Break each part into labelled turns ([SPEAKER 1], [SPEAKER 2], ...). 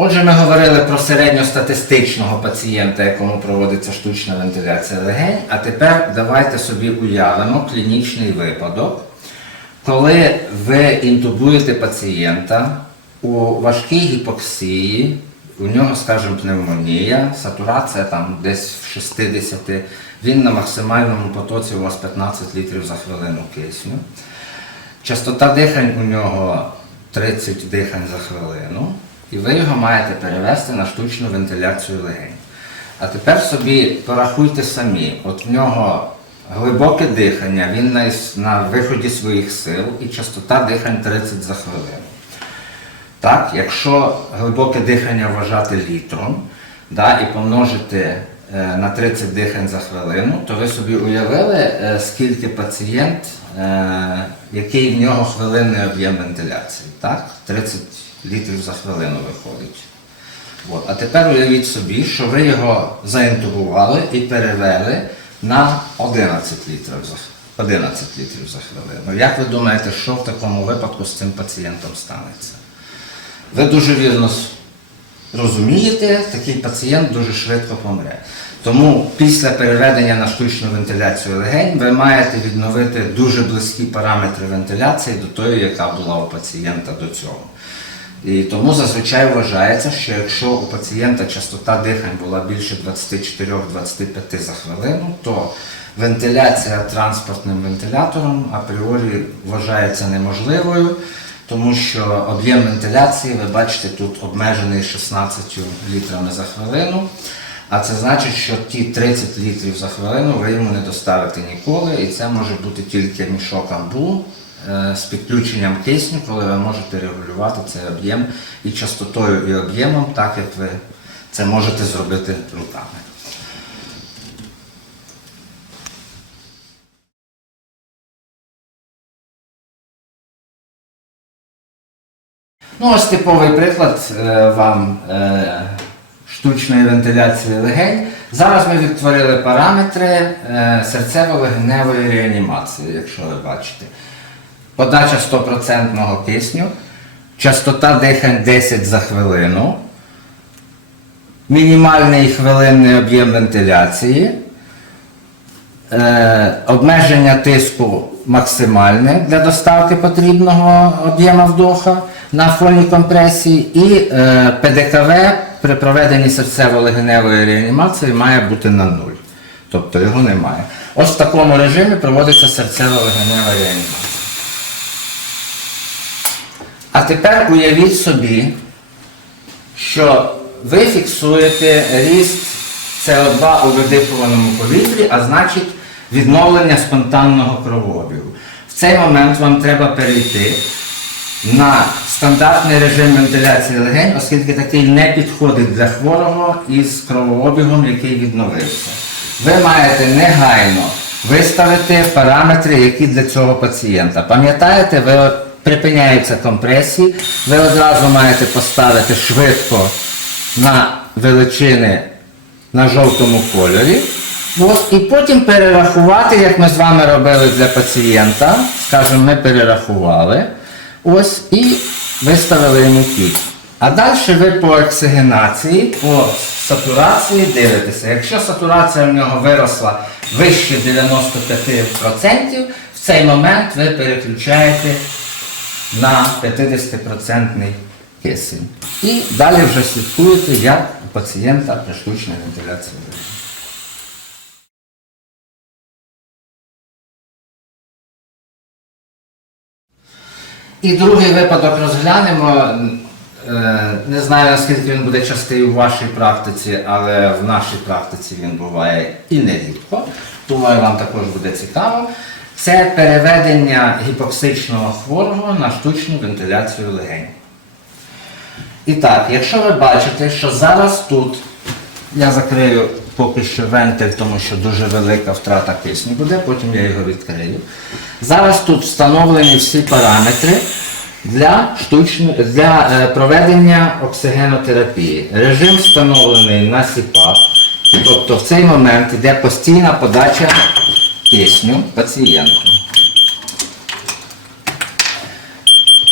[SPEAKER 1] Отже, ми говорили про середньостатистичного пацієнта, якому проводиться штучна вентиляція легень. А тепер давайте собі уявимо клінічний випадок, коли ви інтубуєте пацієнта у важкій гіпоксії, у нього, скажімо, пневмонія, сатурація там десь в 60, він на максимальному потоці у вас 15 літрів за хвилину кисню. Частота дихань у нього 30 дихань за хвилину, і ви його маєте перевести на штучну вентиляцію легень. А тепер собі порахуйте самі, от в нього глибоке дихання, він на, на виході своїх сил і частота дихань 30 за хвилину. Так, якщо глибоке дихання вважати літром да, і помножити на 30 дихань за хвилину, то ви собі уявили, е, скільки пацієнт, е, який в нього хвилинний об'єм вентиляції. Так? 30 літрів за хвилину виходить. От. А тепер уявіть собі, що ви його заінтубували і перевели на 11 літрів за, 11 літрів за хвилину. Як ви думаєте, що в такому випадку з цим пацієнтом станеться? Ви дуже вірно розумієте, такий пацієнт дуже швидко помре. Тому після переведення на штучну вентиляцію легень ви маєте відновити дуже близькі параметри вентиляції до тої, яка була у пацієнта до цього. І тому зазвичай вважається, що якщо у пацієнта частота дихань була більше 24-25 за хвилину, то вентиляція транспортним вентилятором апріорі вважається неможливою, тому що об'єм вентиляції, ви бачите, тут обмежений 16 літрами за хвилину. А це значить, що ті 30 літрів за хвилину ви йому не доставите ніколи, і це може бути тільки мішок амбу е, з підключенням кисню, коли ви можете регулювати цей об'єм і частотою, і об'ємом, так як ви це можете зробити руками. Ну, ось типовий приклад е, вам е, штучної вентиляції легень. Зараз ми відтворили параметри е, серцево-легеневої реанімації, якщо ви бачите. Подача 100% кисню, частота дихань 10 за хвилину, мінімальний хвилинний об'єм вентиляції, обмеження тиску максимальне для доставки потрібного об'єму вдоха на фоні компресії, і е, ПДКВ при проведенні серцево-легеневої реанімації має бути на нуль. Тобто його немає. Ось в такому режимі проводиться серцево-легенева реанімація. А тепер уявіть собі, що ви фіксуєте ріст СО2 у видихуваному повітрі, а значить відновлення спонтанного кровообігу. В цей момент вам треба перейти на стандартний режим вентиляції легень, оскільки такий не підходить для хворого із кровообігом, який відновився. Ви маєте негайно виставити параметри, які для цього пацієнта. Пам'ятаєте, ви припиняються компресії, ви одразу маєте поставити швидко на величини на жовтому кольорі. От, і потім перерахувати, як ми з вами робили для пацієнта. Скажімо, ми перерахували. Ось і виставили йому пік. А далі ви по оксигенації, по сатурації дивитеся. Якщо сатурація в нього виросла вище 95%, в цей момент ви переключаєте на 50% кисень. І далі вже слідкуєте, як у пацієнта при штучній І другий випадок розглянемо. Е, Не знаю, наскільки він буде частий у вашій практиці, але в нашій практиці він буває і нерідко. Думаю, вам також буде цікаво. Це переведення гіпоксичного хворого на штучну вентиляцію легень. І так, якщо ви бачите, що зараз тут я закрию поки що вентиль, тому що дуже велика втрата кисню буде, потім я його відкрию. Зараз тут встановлені всі параметри для, штучно- для е, проведення оксигенотерапії. Режим встановлений на СІПАП, тобто в цей момент йде постійна подача кисню пацієнту.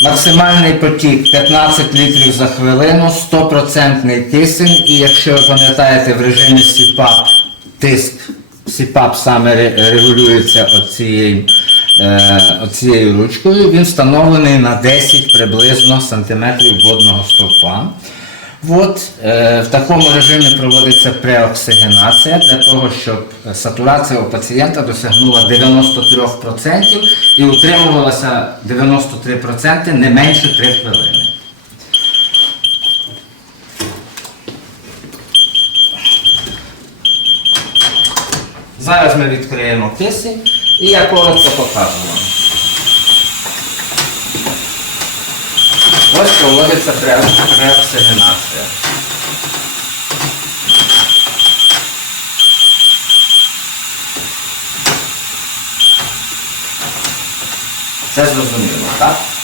[SPEAKER 1] Максимальний потік 15 літрів за хвилину, 100% кисень. І якщо ви пам'ятаєте, в режимі СІПАП тиск СІПАП саме регулюється оцією, е, оцією ручкою, він встановлений на 10 приблизно сантиметрів водного стовпа. От, е, в такому режимі проводиться преоксигенація для того, щоб сатурація у пацієнта досягнула 93% і утримувалася 93% не менше 3 хвилини. Зараз ми відкриємо кисень і я коротко покажу вам. Ось проводиться преоксигенація. Це зрозуміло, так?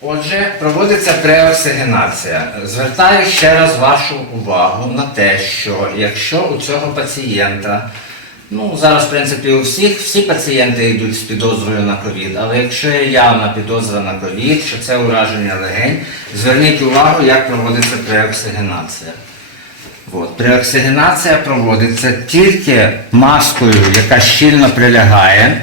[SPEAKER 1] Отже, проводиться преоксигенація. Звертаю ще раз вашу увагу на те, що якщо у цього пацієнта, ну зараз, в принципі, у всіх всі пацієнти йдуть з підозрою на ковід, але якщо є явна підозра на ковід, що це ураження легень, зверніть увагу, як проводиться преоксигенація. От. Преоксигенація проводиться тільки маскою, яка щільно прилягає,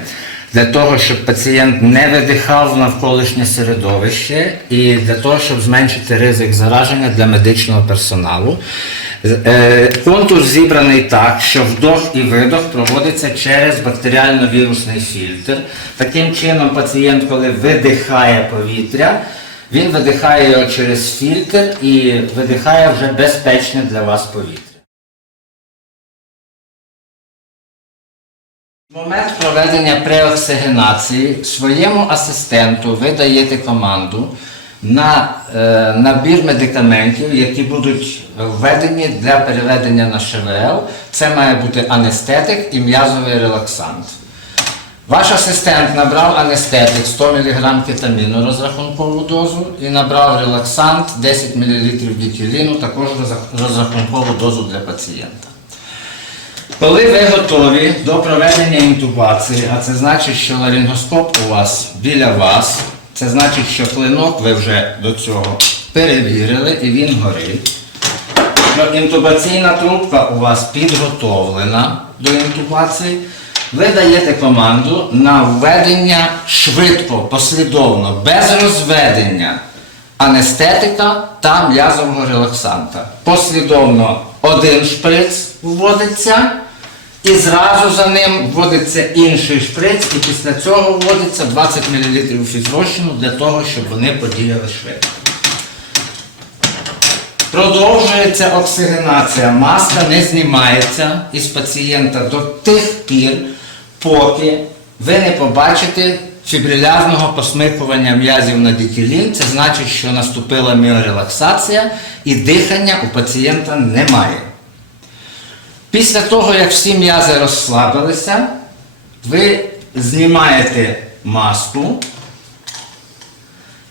[SPEAKER 1] для того, щоб пацієнт не видихав навколишнє середовище і для того, щоб зменшити ризик зараження для медичного персоналу. Е, Контур зібраний так, що вдох і видох проводиться через бактеріально-вірусний фільтр. Таким чином, пацієнт, коли видихає повітря, він видихає його через фільтр і видихає вже безпечне для вас повітря. Момент проведення преоксигенації своєму асистенту ви даєте команду на е, набір медикаментів, які будуть введені для переведення на ШВЛ. Це має бути анестетик і м'язовий релаксант. Ваш асистент набрав анестетик 100 мг кетаміну розрахункову дозу і набрав релаксант 10 мл дікіліну, також розрахункову дозу для пацієнта. Коли ви готові до проведення інтубації, а це значить, що ларингоскоп у вас біля вас, це значить, що клинок ви вже до цього перевірили і він горить. Що інтубаційна трубка у вас підготовлена до інтубації, ви даєте команду на введення швидко, послідовно, без розведення анестетика та м'язового релаксанта. Послідовно один шприц вводиться, і зразу за ним вводиться інший шприц, і після цього вводиться 20 мл фізрозчину для того, щоб вони подіяли швидко. Продовжується оксигенація, маска не знімається із пацієнта до тих пір, поки ви не побачите фібрилярного посмикування м'язів на дітілін. Це значить, що наступила міорелаксація і дихання у пацієнта немає. Після того, як всі м'язи розслабилися, ви знімаєте маску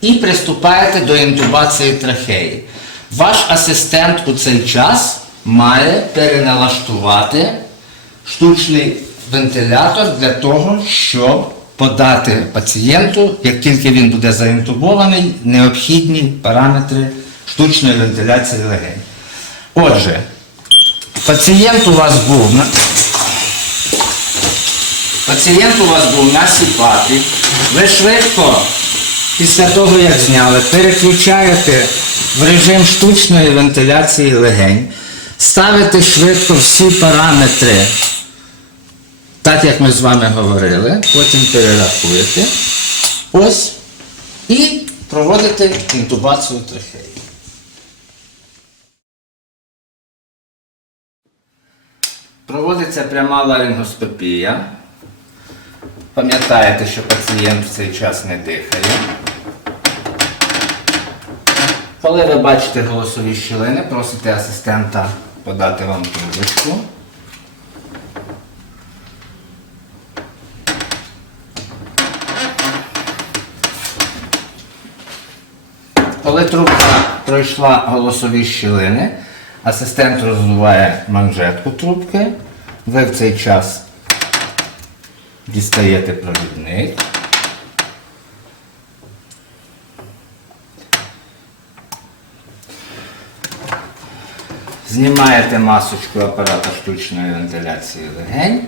[SPEAKER 1] і приступаєте до інтубації трахеї. Ваш асистент у цей час має переналаштувати штучний вентилятор для того, щоб подати пацієнту, як тільки він буде заінтубований, необхідні параметри штучної вентиляції легень. Отже, пацієнт у вас був на Пацієнт у вас був на сіпапі. Ви швидко, після того як зняли, переключаєте в режим штучної вентиляції легень, ставите швидко всі параметри, так як ми з вами говорили, потім перерахуєте. Ось. І проводите інтубацію трахеї. Проводиться пряма ларингоскопія. Пам'ятаєте, що пацієнт в цей час не дихає. Коли ви бачите голосові щілини, просите асистента подати вам трубочку. Коли трубка пройшла голосові щілини, Асистент роздуває манжетку трубки. Ви в цей час дістаєте провідник. Знімаєте масочку апарата штучної вентиляції легень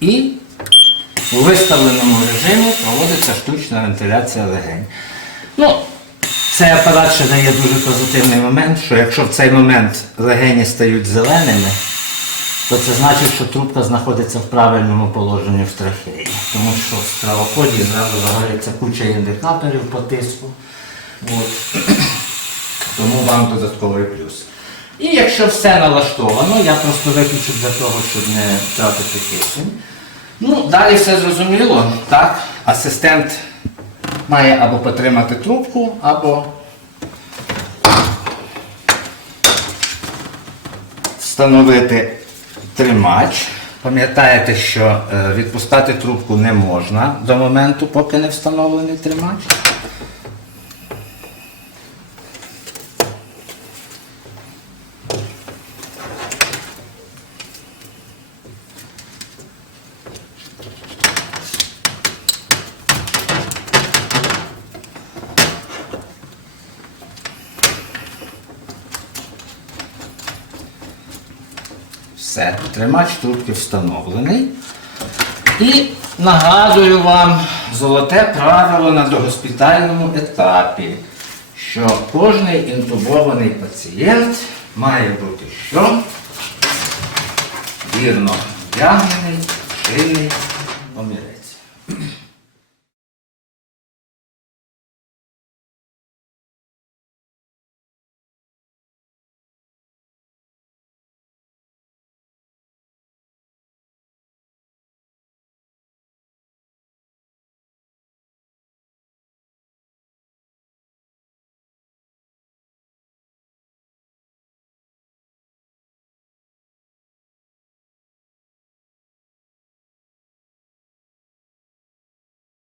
[SPEAKER 1] і у виставленому режимі проводиться штучна вентиляція легень. Ну, цей апарат ще дає дуже позитивний момент, що якщо в цей момент легені стають зеленими, то це значить, що трубка знаходиться в правильному положенні в трахеї. Тому що в стравоході зразу загориться куча індикаторів по тиску. От. Тому вам додатковий плюс. І якщо все налаштовано, я просто виключу для того, щоб не втратити кисень. Ну, далі все зрозуміло, так? Асистент має або потримати трубку, або встановити тримач. Пам'ятаєте, що е, відпускати трубку не можна до моменту, поки не встановлений тримач. Все, тримач трубки встановлений. І нагадую вам золоте правило на догоспітальному етапі, що кожний інтубований пацієнт має бути що? Вірно вдягнений, чинний